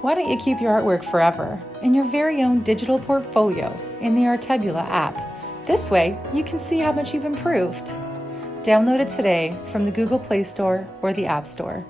Why don't you keep your artwork forever in your very own digital portfolio in the Artebula app? This way, you can see how much you've improved. Download it today from the Google Play Store or the App Store.